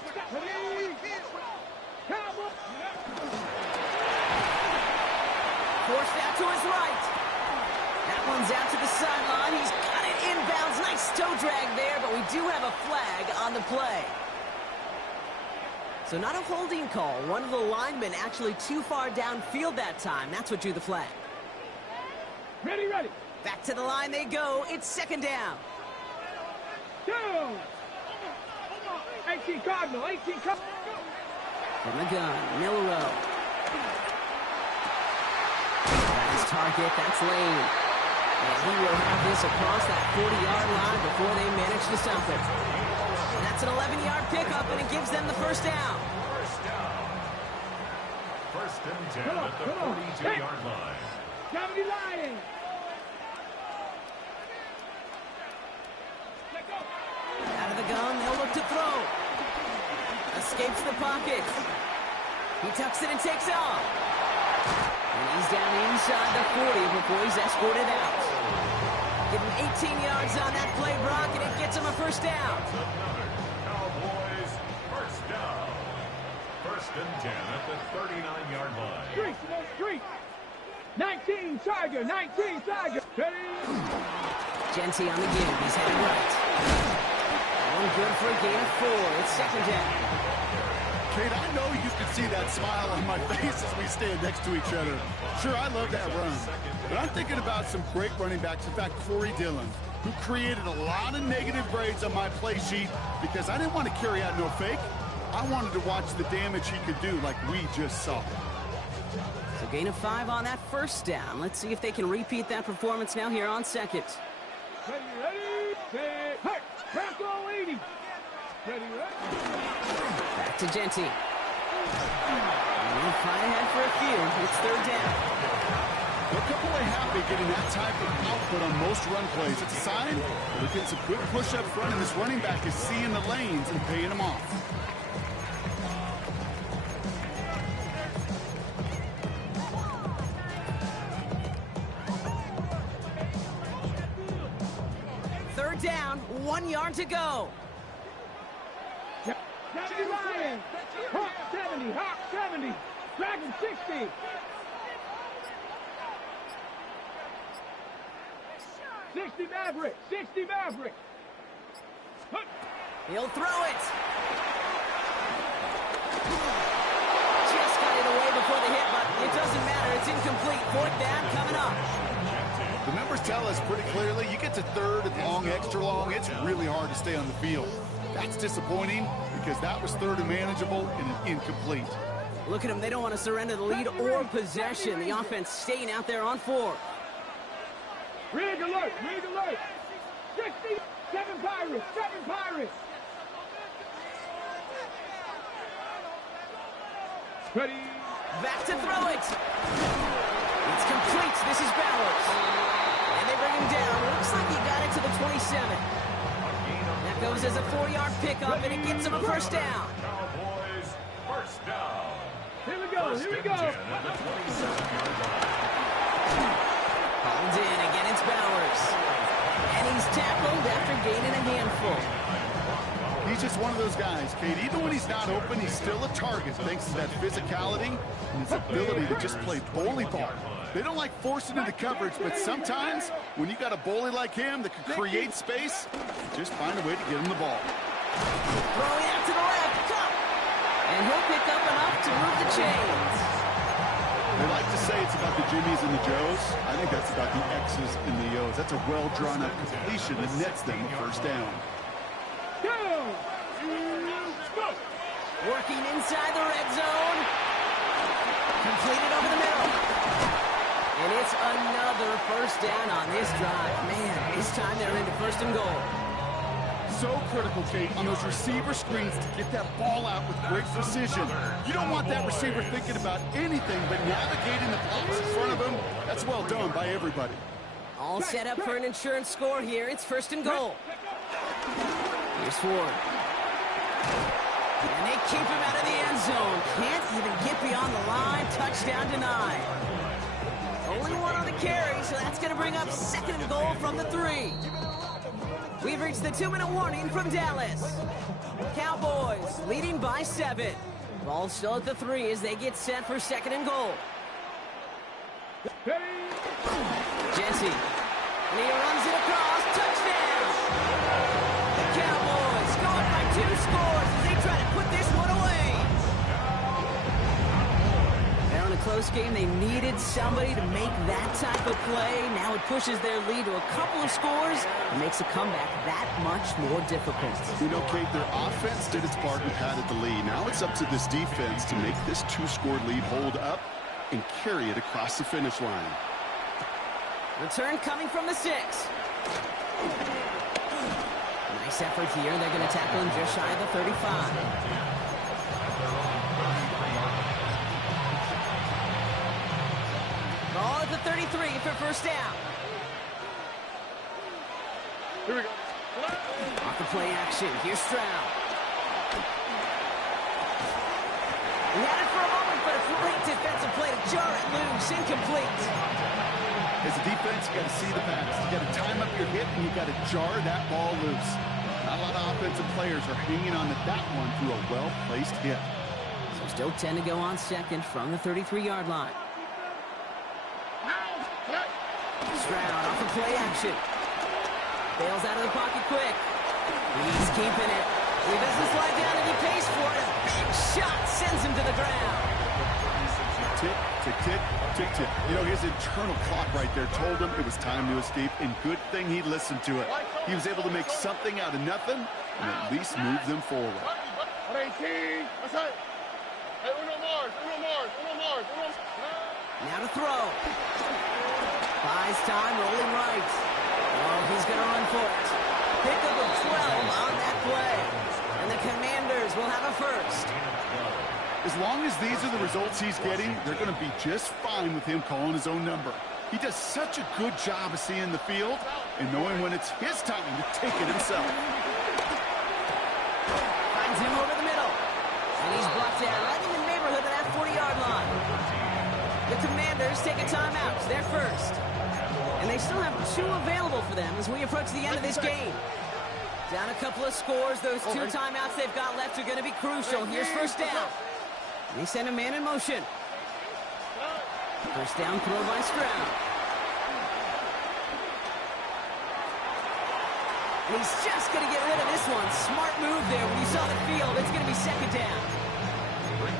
Forced out to his right. That one's out to the sideline. He's got it inbounds. Nice toe drag there, but we do have a flag on the play. So not a holding call. One of the linemen actually too far downfield that time. That's what drew the flag. Ready, ready. Back to the line they go. It's second down. 2. 18 Cardinal. 18 Cardinal. From the gun, Milrow. That's target. That's Lane. And he will have this across that 40-yard line before they manage to stop it. And that's an 11-yard pickup, and it gives them the first down. First and 10 at the 42-yard line. 70 Lions. Out of the gun, they'll look to throw. Escapes the pocket. He tucks it and takes off. And he's down inside the 40 before he's escorted out. Give him 18 yards on that play, Brock, and it gets him a first down. Another Cowboys first down. First and 10 at the 39-yard line. Street. 19 Tiger. 19 Tiger. Ready. Genty on the give. He's headed right. One good for a gain of 4. It's second down. Kate, I know you can see that smile on my face as we stand next to each other. Sure, I love that run. But I'm thinking about some great running backs. In fact, Corey Dillon, who created a lot of negative grades on my play sheet because I didn't want to carry out no fake. I wanted to watch the damage he could do like we just saw. So gain of 5 on that first down. Let's see if they can repeat that performance now here on second. Ready, set, hey, Bronco 80. Ready. Back to Genty. We'll fight ahead for a few. It's third down. Look up away happy getting that type of output on most run plays. It's a sign we're getting some quick push up front, and this running back is seeing the lanes and paying them off. Third down, 1 yard to go. 70 Lions. Hawk 70. Hawk 70. Dragon 60. Maverick. 60 Maverick. He'll throw it. Just got it away before the hit, but it doesn't matter. It's incomplete. Fourth down coming up. The numbers tell us pretty clearly, you get to third and long, extra long, it's really hard to stay on the field. That's disappointing because that was third and manageable and an incomplete. Look at them. They don't want to surrender the lead or possession. The offense staying out there on 4. Rig alert. 60. 7 Pirates. Ready. Back to throw it. It's complete. This is Bowers. And they bring him down. Looks like he got it to the 27. That goes as a 4-yard pickup, and it gets him a first down. Cowboys first down. Here we go. First and 10 at the 27-yard line. Hauled in. Again, it's Bowers. And he's tackled after gaining a handful. He's just one of those guys, Kate. Even when he's not open, he's still a target thanks to that physicality and his ability to just play bully ball. They don't like forcing into coverage, but sometimes when you got a bully like him that can create space, just find a way to get him the ball. Throwing out to the left. Cup. And he'll pick up enough to move the chains. They like to say it's about the Jimmies and the Joes. I think that's about the X's and the O's. That's a well-drawn-up completion that nets them a first down. Working inside the red zone. Completed over the middle. And it's another first down on this drive. Man, this time they're into first and goal. So critical, Kate, on those receiver screens to get that ball out with great precision. You don't want that receiver thinking about anything but navigating the blocks in front of him. That's well done by everybody. All set up for an insurance score here. It's first and goal. Here's Ford. And they keep him out of the end zone. Can't even get beyond the line. Touchdown denied. Only one on the carry, so that's going to bring up second and goal from the 3. We've reached the 2-minute warning from Dallas. Cowboys leading by 7. Ball still at the 3 as they get set for second and goal. Jesse. And he runs it across. Touchdown! The Cowboys going by 2 scores as they try to put this one away. They're in a close game. They needed somebody to make that type of play. Now it pushes their lead to a couple of scores and makes a comeback that much more difficult. You know, Kate, their offense did its part and padded the lead. Now it's up to this defense to make this 2-score lead hold up and carry it across the finish line. Return coming from the 6. Nice effort here. They're going to tackle him just shy of the 35. Ball at the 33 for first down. Here we go. Off the play action. Here's Stroud. He had it for a moment, but a great defensive play to jar it loose. Incomplete. As a defense, you got to see the pass. You got to time up your hit, and you got to jar that ball loose. Not a lot of offensive players are hanging on to that one through a well-placed hit. So still 10 to go on second from the 33-yard line. Stroud off the play action. Bails out of the pocket quick. He's keeping it. He doesn't slide down and he pays for it. A big shot sends him to the ground. Tick, tick, tick, tick, tick. You know, his internal clock right there told him it was time to escape, and good thing he listened to it. He was able to make something out of nothing and at least move them forward. Now to throw. Buys time, rolling right. Oh, he's going to run for it. Pickup of 12 on that play. And the Commanders will have a first. As long as these are the results he's getting, they're going to be just fine with him calling his own number. He does such a good job of seeing the field and knowing when it's his time to take it himself. Finds him over the middle. And he's brought down right in the neighborhood of that 40-yard line. The Commanders take a timeout. It's their first. And they still have 2 available for them as we approach the end of this game. Down a couple of scores. Those 2 timeouts they've got left are going to be crucial. Here's first down. They send a man in motion. First down throw by Stroud. And he's just going to get rid of this one. Smart move there when you saw the field. It's going to be second down.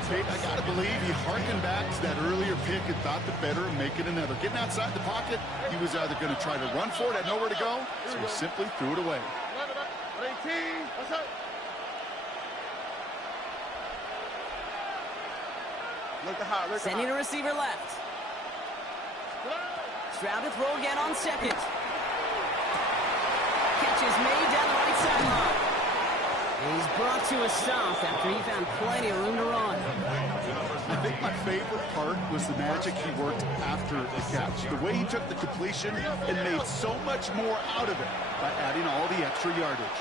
Kate, I got to believe he harkened back to that earlier pick and thought the better of making another. Getting outside the pocket, he was either going to try to run for it, had nowhere to go, so he simply threw it away. Sending a receiver left. Stroud to throw again on second. Catch is made down the right sideline. He's brought to a stop after he found plenty of room to run. I think my favorite part was the magic he worked after the catch. The way he took the completion and made so much more out of it by adding all the extra yardage.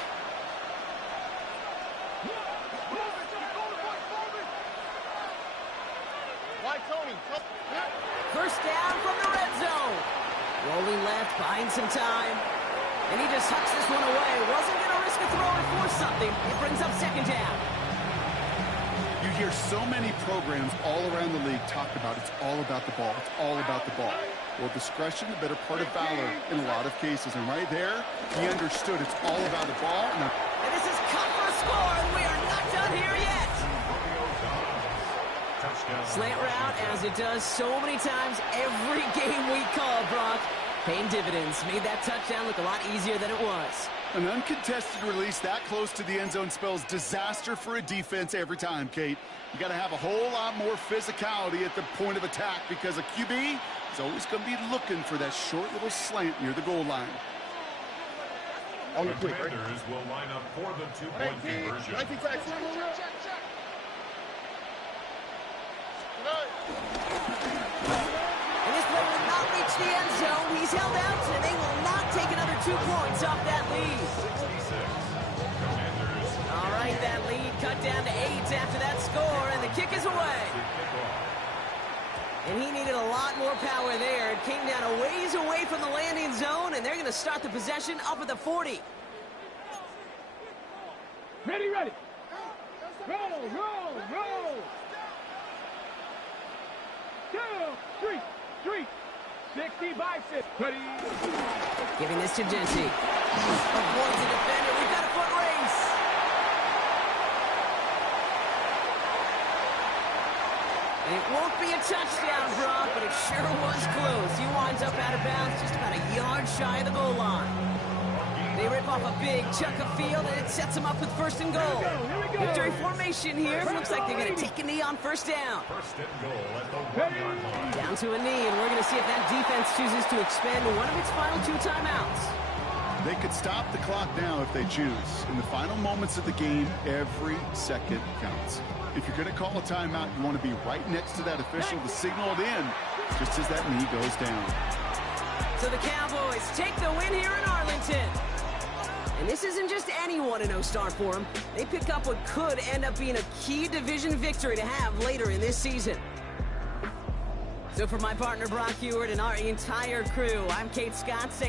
Hi, Tony. First down from the red zone. Rolling left, buying some time. And he just tucks this one away. Wasn't going to risk a throw or force something. It brings up second down. You hear so many programs all around the league talk about it's all about the ball. It's all about the ball. Well, discretion, the better part of valor in a lot of cases. And right there, he understood it's all about the ball. And this is cut for a score, and we are not done here yet. Slant route, as it does so many times every game we call, Brock. Paying dividends. Made that touchdown look a lot easier than it was. An uncontested release that close to the end zone spells disaster for a defense every time, Kate. You got to have a whole lot more physicality at the point of attack because a QB is always going to be looking for that short little slant near the goal line. On the Commanders will line up for the two-point conversion. And this play will not reach the end zone. He's held out, and they will not take another 2 points off that lead. All right, that lead cut down to 8 after that score, and the kick is away. And he needed a lot more power there. It came down a ways away from the landing zone, and they're going to start the possession up at the 40. Ready. Roll. 2, 3. 60 by 6. Ready. Giving this to Genty. Avoids the defender. We've got a foot race. And it won't be a touchdown, Brock, but it sure was close. He winds up out of bounds just about a yard shy of the goal line. They rip off a big chunk of field, and it sets them up with first and goal. Victory formation here. Looks like they're going to take a knee on first down. First and goal at the 1-yard line. Down to a knee, and we're going to see if that defense chooses to expend one of its final 2 timeouts. They could stop the clock now if they choose. In the final moments of the game, every second counts. If you're going to call a timeout, you want to be right next to that official to signal it in just as that knee goes down. So the Cowboys take the win here in Arlington. And this isn't just any 1-0 start for them. They pick up what could end up being a key division victory to have later in this season. So for my partner Brock Huard and our entire crew, I'm Kate Scott saying